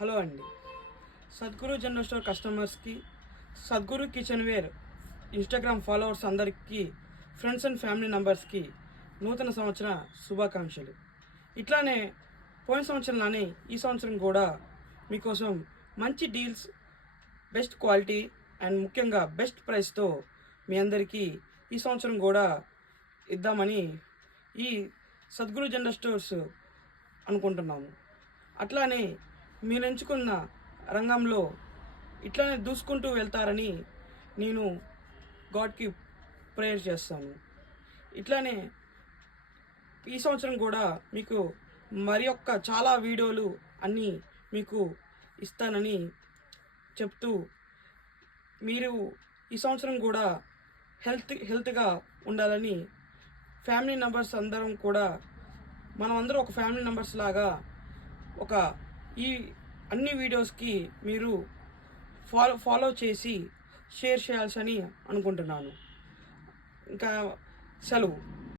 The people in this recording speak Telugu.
హలో అండి. సద్గురు జనరల్ స్టోర్ కస్టమర్స్కి, Sadguru kitchen ware Instagram followers అందరికీ, ఫ్రెండ్స్ అండ్ ఫ్యామిలీ మెంబర్స్కి నూతన సంవత్సర శుభాకాంక్షలు. ఇట్లానే పోయిన సంవత్సరంలానే ఈ సంవత్సరం కూడా మీకోసం మంచి డీల్స్, బెస్ట్ క్వాలిటీ అండ్ ముఖ్యంగా బెస్ట్ ప్రైస్తో మీ అందరికీ ఈ సంవత్సరం కూడా ఇద్దామని ఈ సద్గురు జనరల్ స్టోర్స్ అనుకుంటున్నాము. అట్లానే మీరు ఎంచుకున్న రంగంలో ఇట్లానే దూసుకుంటూ వెళ్తారని నేను గాడ్కి ప్రేయర్ చేస్తాను. ఇట్లానే ఈ సంవత్సరం కూడా మీకు మరి చాలా వీడియోలు అన్నీ మీకు ఇస్తానని చెప్తూ, మీరు ఈ సంవత్సరం కూడా హెల్త్గా ఉండాలని, ఫ్యామిలీ మెంబర్స్ అందరం కూడా మనమందరం ఒక ఫ్యామిలీ మెంబర్స్ లాగా ఈ అన్ని వీడియోస్కి మీరు ఫాలో చేసి షేర్ చేయాల్సి అనుకుంటున్నాను. ఇంకా సెలవు.